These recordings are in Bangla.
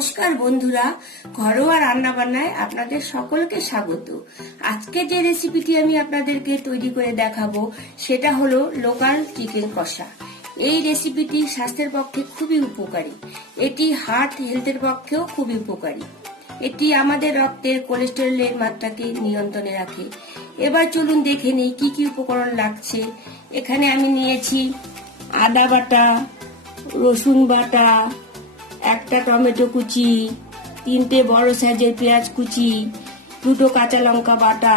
নমস্কার বন্ধুরা, ঘরোয়া রান্না বান্নায় আপনাদের সকলকে স্বাগত। আজকে যে রেসিপিটি আমি আপনাদেরকে তৈরি করে দেখাবো সেটা হলো লোকাল চিকেন কষা। এই রেসিপিটি স্বাস্থ্যের পক্ষে খুবই উপকারী। এটি হার্ট হেলথের পক্ষেও খুবই উপকারী। এটি আমাদের রক্তের কোলেস্টেরলের মাত্রাকে নিয়ন্ত্রণে রাখে। এবার চলুন দেখে নেই কি কি উপকরণ লাগছে। এখানে আমি নিয়েছি আদা বাটা, রসুন বাটা, একটা টমেটো কুচি, 3টে বড় সাইজের পেঁয়াজ কুচি, 2টো কাঁচা লঙ্কা বাটা,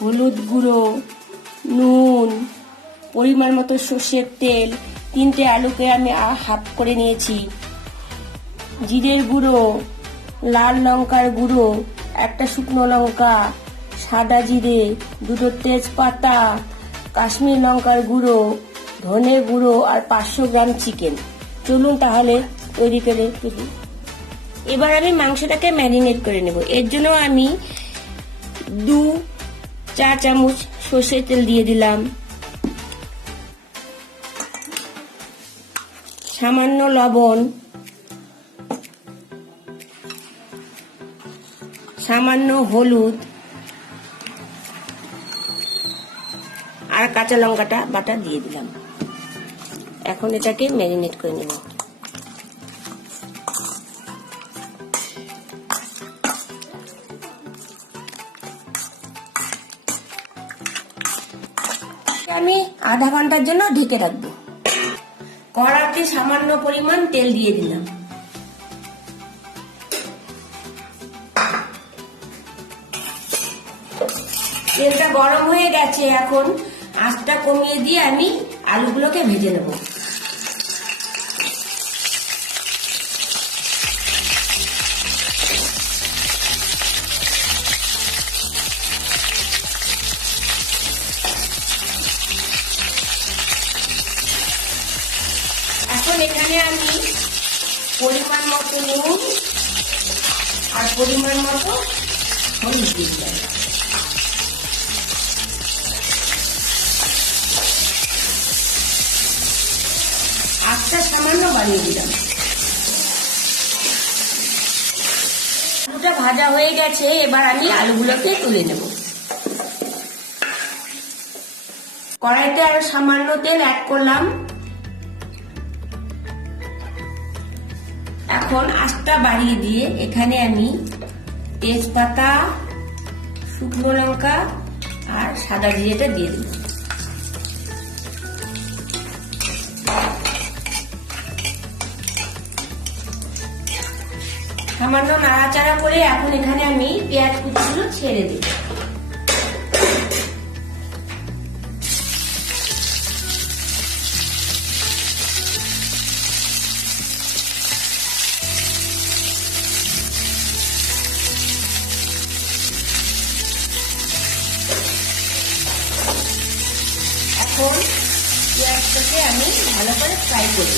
হলুদ গুঁড়ো, নুন, পরিমাণ মতো সর্ষের তেল, 3টে আলুকে আমি হাফ করে নিয়েছি, জিরের গুঁড়ো, লাল লঙ্কার গুঁড়ো, একটা শুকনো লঙ্কা, সাদা জিরে, 2টো তেজপাতা, কাশ্মীর লঙ্কার গুঁড়ো, ধনে গুঁড়ো আর 500 গ্রাম চিকেন। চলুন তাহলে তৈরি করে তুলি। এবার আমি মাংসটাকে ম্যারিনেট করে নেব। এর জন্য আমি 2 চা চামচ সর্ষের তেল দিয়ে দিলাম, সামান্য লবণ, সামান্য হলুদ আর কাঁচা লঙ্কাটা বাটা দিয়ে দিলাম। এখন এটাকে ম্যারিনেট করে নেব। আমি আধা ঘন্টার জন্য ঢেকে রাখবো। কড়াতে সামান্য পরিমাণ তেল দিয়ে দিলাম। তেলটা গরম হয়ে গেছে। এখন আঁচটা কমিয়ে দিয়ে আমি আলুগুলোকে ভেজে নেব। এখন এখানে আমি পরিমাণ মতো নুন আর পরিমাণ মতো হলুদ দিয়ে দিলাম। আঁচটা সামান্য বাড়িয়ে দিলাম। আলুটা ভাজা হয়ে গেছে। এবার আমি আলুগুলোকে তুলে নেব। কড়াইতে আরো সামান্য তেল অ্যাড করলাম। এখন আঁচটা বাড়িয়ে দিয়ে এখানে আমি তেজপাতা, শুকনো লঙ্কা আর সাদা জিরেটা দিয়ে দিলাম। সামান্য নাড়াচাড়া করে এখন এখানে আমি পেঁয়াজ কুচিগুলো ছেড়ে দিই। এখন পেঁয়াজটাকে আমি ভালো করে ফ্রাই করব।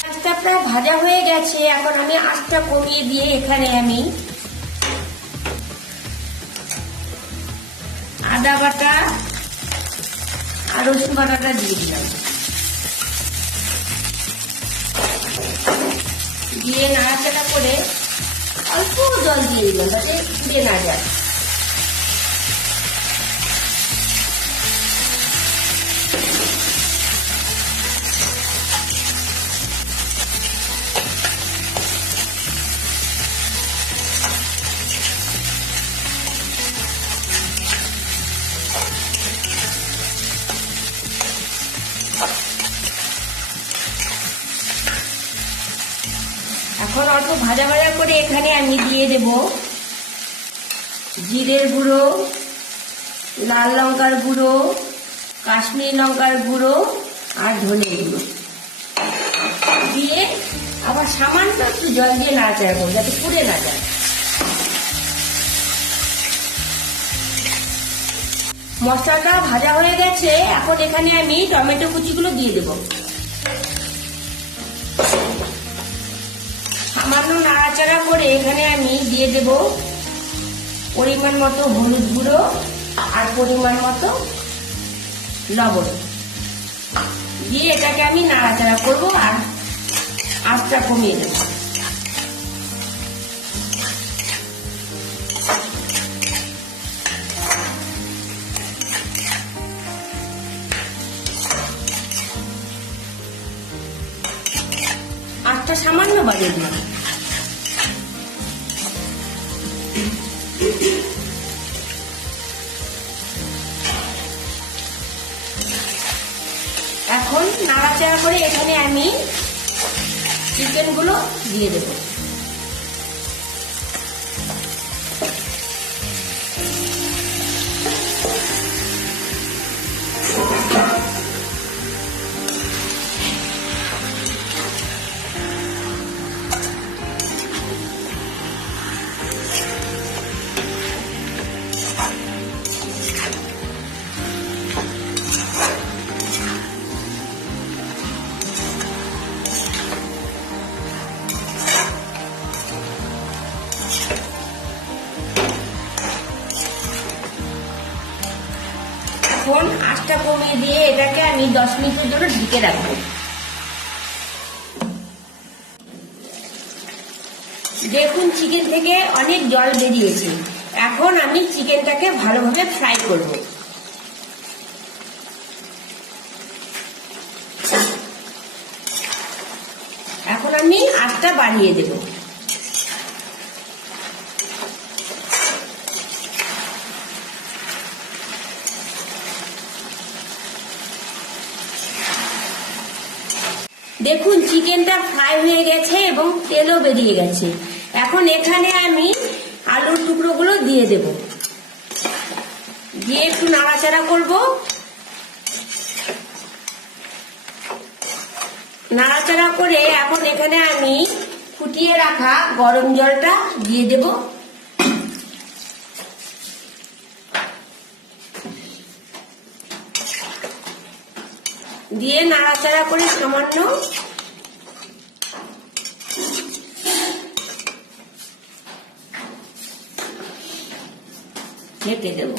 পেঁয়াজটা প্রায় ভাজা হয়ে গেছে। এখন আমি আঁচটা কমিয়ে দিয়ে এখানে আমি আদা বাটা আর রসুন বাটাটা দিয়ে দিলাম। দিয়ে নাড়াচাড়া করে অল্প জল দিয়ে দিলাম যাতে পুড়ে না যায়। এখন অল্প ভাজা ভাজা করে এখানে আমি দিয়ে দেব জিরের গুঁড়ো, লাল লঙ্কার গুঁড়ো, কাশ্মীর লঙ্কার গুঁড়ো আর ধনে গুঁড়ো দিয়ে আবার সামান্য একটু জল দিয়ে নাড়াচাড়া করবো যাতে পুড়ে না যায়। মশলাটা ভাজা হয়ে গেছে। এখন এখানে আমি টমেটো কুচিগুলো দিয়ে দেব। সামান্য নাড়াচাড়া করে এখানে আমি দিয়ে দেব পরিমাণ মতো হলুদ গুঁড়ো আর পরিমাণ মতো লবণ। দিয়ে এটাকে আমি নাড়াচাড়া করব আর আঁচটা কমিয়ে দেব। আঁচটা সামান্য বাড়িয়ে দিলাম। এখন নাড়াচাড়া করে এখানে আমি চিকেন গুলো দিয়ে দেব। এখন আঁচটা কমিয়ে দিয়ে এটাকে আমি 10 মিনিটের জন্য ঢেকে রাখবো। দেখুন চিকেন থেকে অনেক জল বেরিয়েছে। এখন আমি চিকেনটাকে ভালোভাবে ফ্রাই করব। এখন আমি আঁচটা বাড়িয়ে দেব। দেখুন চিকেনটা ফ্রাই হয়ে গেছে এবং তেলও বেরিয়ে গেছে। এখন এখানে আমি আলুর টুকরোগুলো দিয়ে দেব, দিয়ে একটু নাড়াচাড়া করব। নাড়াচাড়া করে এখন এখানে আমি ফুটিয়ে রাখা গরম জলটা দিয়ে দেব। দিয়ে নাড়াচাড়া করে সামান্য ঢেকে দেব।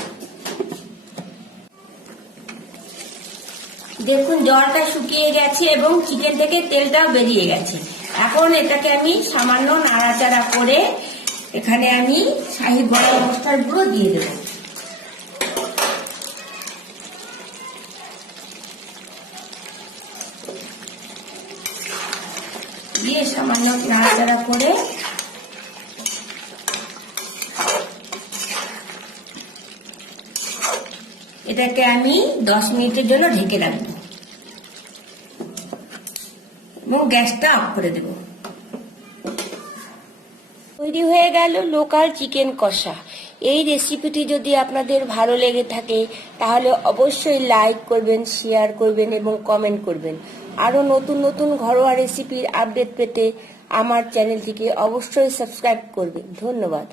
দেখুন জলটা শুকিয়ে গেছে এবং চিকেন থেকে তেলটাও বেরিয়ে গেছে। এখন এটাকে আমি সামান্য নাড়াচাড়া করে এখানে আমি শাহি গরম মশলার গুঁড়ো দিয়ে দেব। দিয়ে সামান্য নাড়াচাড়া করে এটাকে আমি 10 মিনিটের জন্য ঢেকে রাখবো এবং গ্যাসটা অফ করে দেব। তৈরি হয়ে গেল লোকাল চিকেন কষা। এই রেসিপিটি যদি আপনাদের ভালো লেগে থাকে তাহলে অবশ্যই লাইক করবেন, শেয়ার করবেন এবং কমেন্ট করবেন। আরো নতুন নতুন ঘরোয়া রেসিপির আপডেট পেতে আমার চ্যানেলটিকে অবশ্যই সাবস্ক্রাইব করবেন। ধন্যবাদ।